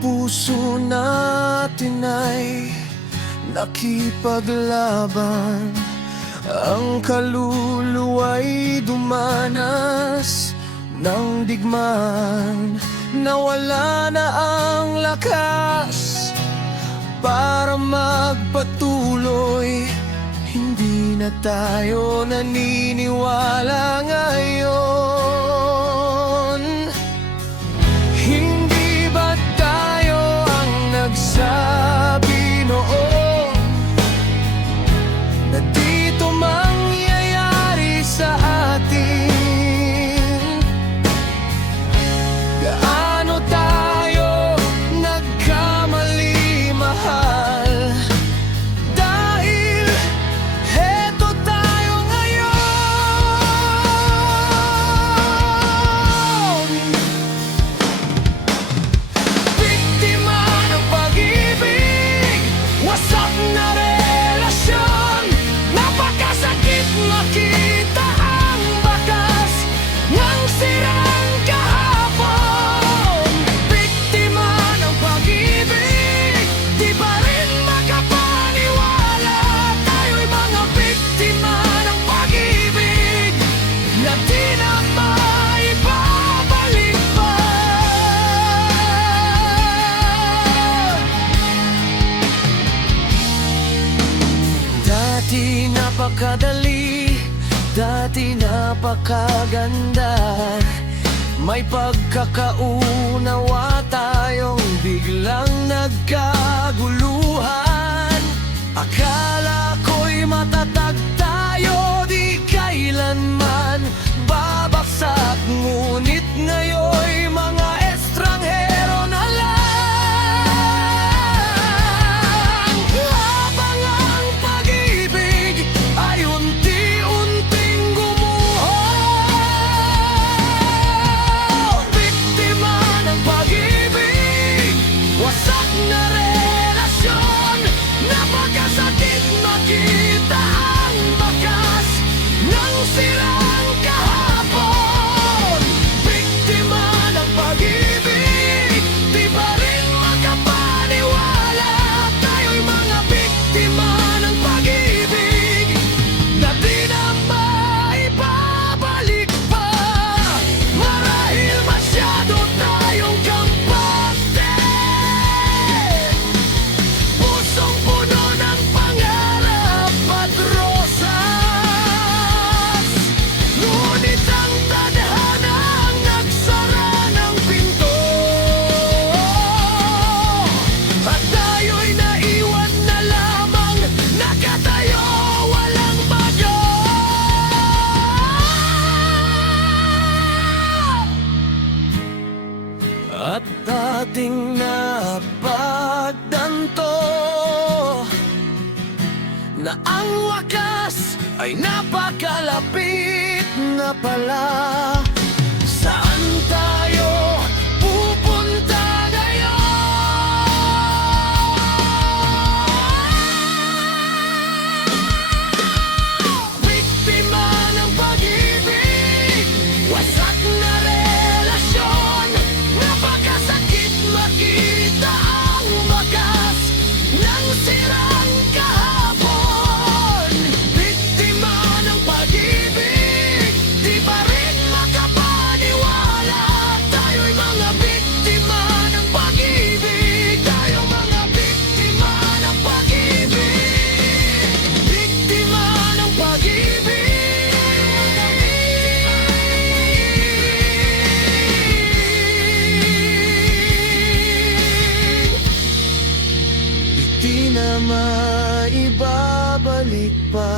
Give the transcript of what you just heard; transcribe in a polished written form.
puso natin ay nakipaglaban. Ang kaluluwa'y dumanas ng digmaan. Nawala na ang lakas para magpatuloy. Hindi na tayo naniniwala ngayon. Hindi ba tayo ang nagsabi noon na dito mangyayari sa atin? Gaano tayo nagkamali, mahal, dahil heto tayo ngayon. Biktima ng pag-ibig, wasak na relasyon. Napakasakit makita ang bakas ng sirang kahapon. Biktima ng pag-ibig, di pa rin makapaniwala. Tayo'y mga biktima ng pag-ibig na di na maibabalik pa. Dati napakadali, dati napakaganda. May pagkakaunawa tayong biglang nagkaguluhan. Akala ko'y matatag tayo, di kailanman babagsak. Ngunit ngayon'y mga estranghero na lang. Habang ang pag-ibig ay unti-unting gumuho. Biktima ng pag-ibig, wasak na relasyon. Napakasakit makita ang bakas ng sirang kahapon. Biktima ng pag-ibig, di pa rin makapaniwala. Tayo'y mga biktima ng pag-ibig na di na maibabalik pa. Marahil masyado tayong kampante, pusong puno ng pangarap at rosas. Ngunit ang tadhana ang nagsara ng pinto, at tayo'y naiwan na lamang nakatayo, walang bagyo. At dating napagdanto na ang wakas ay napakalapit na pala. Saan tayo pupunta ngayon? Biktima ng pag-ibig, wasak na relasyon. Napakasakit makita ang bakas ng sirang kahapon. Biktima ng pag-ibig, di pa rin makapaniwala. Tayo'y mga biktima ng pag-ibig. Tayo'y mga biktima ng pag-ibig. Biktima ng pag-ibig. Di na maibabalik pa.